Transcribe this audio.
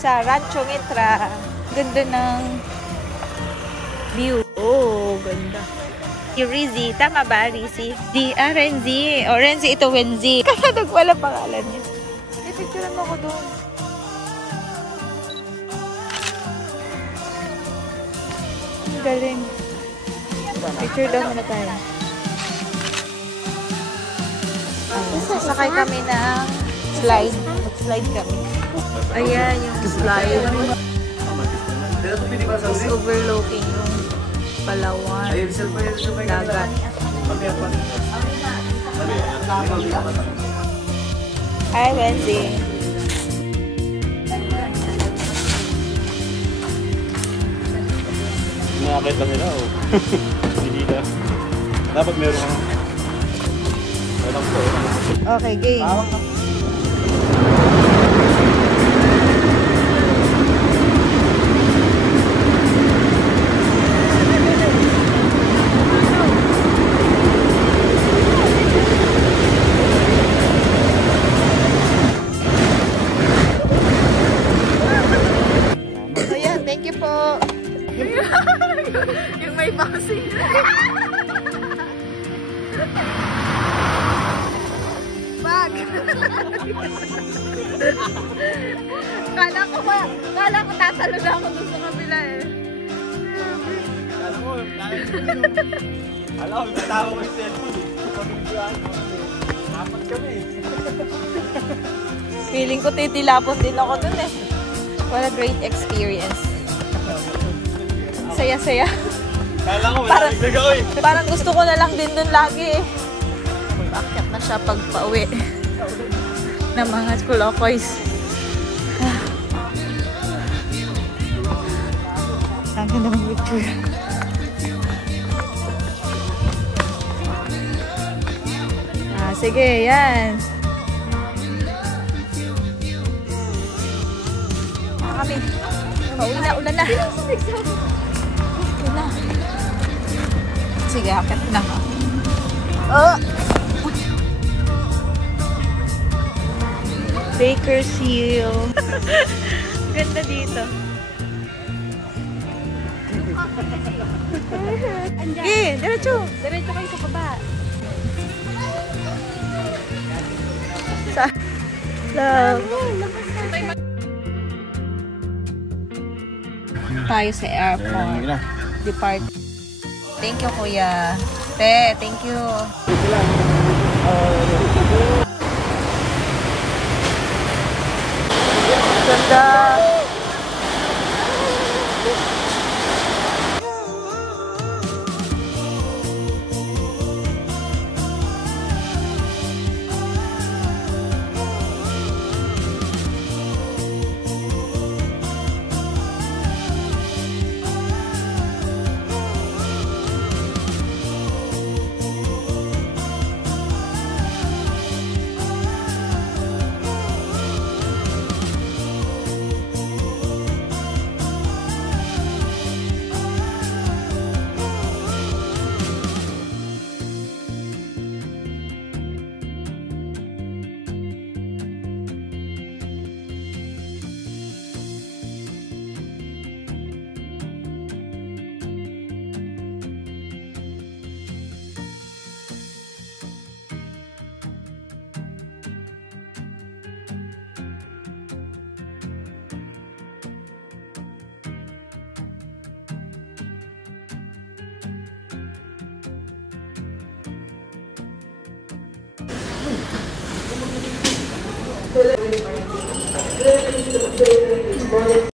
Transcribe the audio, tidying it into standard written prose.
sa Rancho Mitra. Ganda ng view. Oh, ganda. Si Rizzy. Tama ba, Rizzy? Renzi. O, Renzi ito, Wenzi. Kaya nagwala pangalan niya. Picturean mo ko doon. Ang galing. Picture daw muna tayo. Sasakay kami ng slide. Slide kami. Ayan yung slide. It's overlooking yung Palawan. Dagat. Hi, Wendy. Nakakita nila, oh. Hindi na. Dapat meron ka. Walang po. Okay, game. Ayan, thank you po. Yung may boxing. Bag. Kala ko tatalo na ako dun sa kabila eh. Alam mo, tatawa ko yung cellphone eh. Pag-ibigyan mo. Apat kami eh. Feeling ko titilapon din ako dun eh. What a great experience. Saya-saya. Kala ko, may nagdag ako eh. Parang gusto ko na lang din dun lagi eh. Bakit na siya pagpa-uwi ng mga Kolokoys. Ang ganda ng picture. Sige, yan. Kami. Pauwi na, ulan na. Ulan na. Sige, akit na. Baker's Hill. Ganda dito. Diretso. Diretso kayo sa baba. Love. Tayo sa airport. Depart. Thank you, kuya. Te, thank you. Ganda.